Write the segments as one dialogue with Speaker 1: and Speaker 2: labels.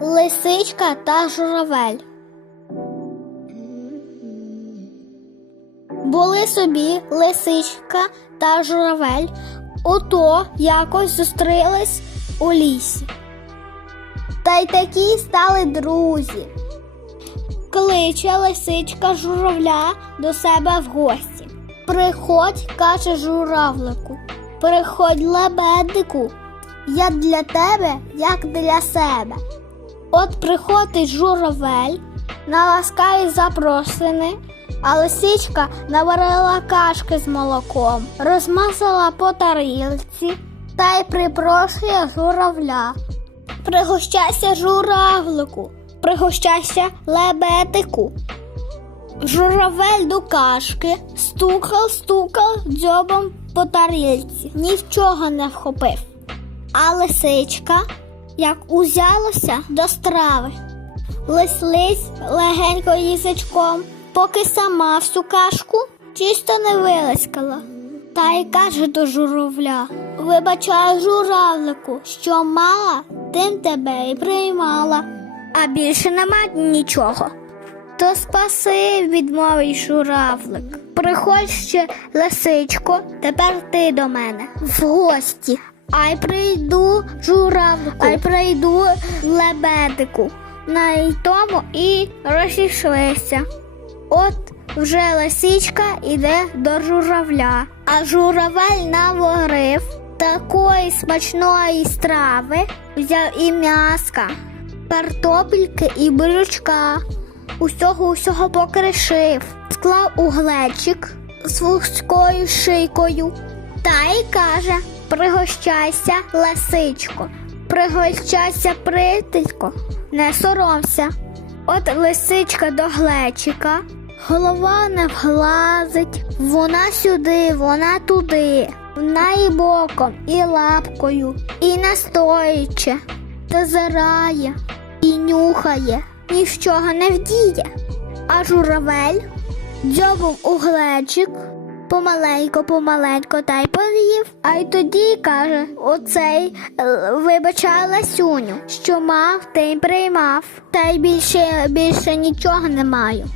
Speaker 1: Лисичка та журавель. Були собі лисичка та журавель. Ото якось зустрілись у лісі. Та й такі стали друзі. Кличе лисичка журавля до себе в гості. Приходь, каже журавлику, приходь лебедику, я для тебе, як для себе. От приходить журавель на ласкаві запросини, а лисичка наварила кашки з молоком, розмазала по тарілці та й припрошує журавля. Пригощайся журавлику, пригощайся лебедику. Журавель до кашки стукав, стукав дзьобом по тарілці, ні в чого не вхопив. А лисичка, як узялася до страви, лись-лись легенько язичком, поки сама всю кашку чисто не вилискала. Та й каже до журавля: Вибачаю, журавлику, що мала, тим тебе і приймала, а більше нема нічого. То спаси, відмовив журавлик. Приходь ще, лисичко, тепер ти до мене в гості. Ай прийду журавлику, ай прийду лебедику. На тому і розійшлися. От вже лисичка іде до журавля, а журавель наварив такої смачної страви, взяв і м'яска, картопельки і бурячка. Усього усього покришив, склав у глечик з вузькою шийкою та й каже: Пригощайся, лисичко, пригощайся, притисько, не соромся. От лисичка до глечика, голова не вглазить, вона сюди, вона туди, вона і боком, і лапкою, і настоячи, та зарає, і нюхає, ні в чого не вдіє. А журавель дзьобом у глечик, помаленько, помаленько та й поїв. А й тоді каже оцей е, вибачай Ласюню, що мав, те й приймав, та й більше, більше нічого не маю.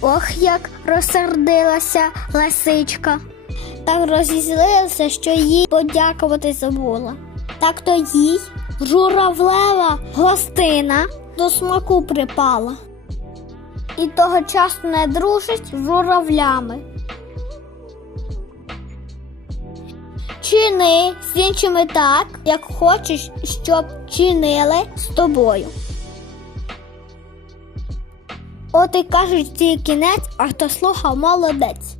Speaker 1: Ох, як розсердилася лисичка. Так розізлилася, що їй подякувати забула. Так то їй журавлева гостина до смаку припала. І того часу не дружить з журавлями. Чини з іншими так, як хочеш, щоб чинили з тобою. От і кажуть цей кінець, а хто слухав молодець.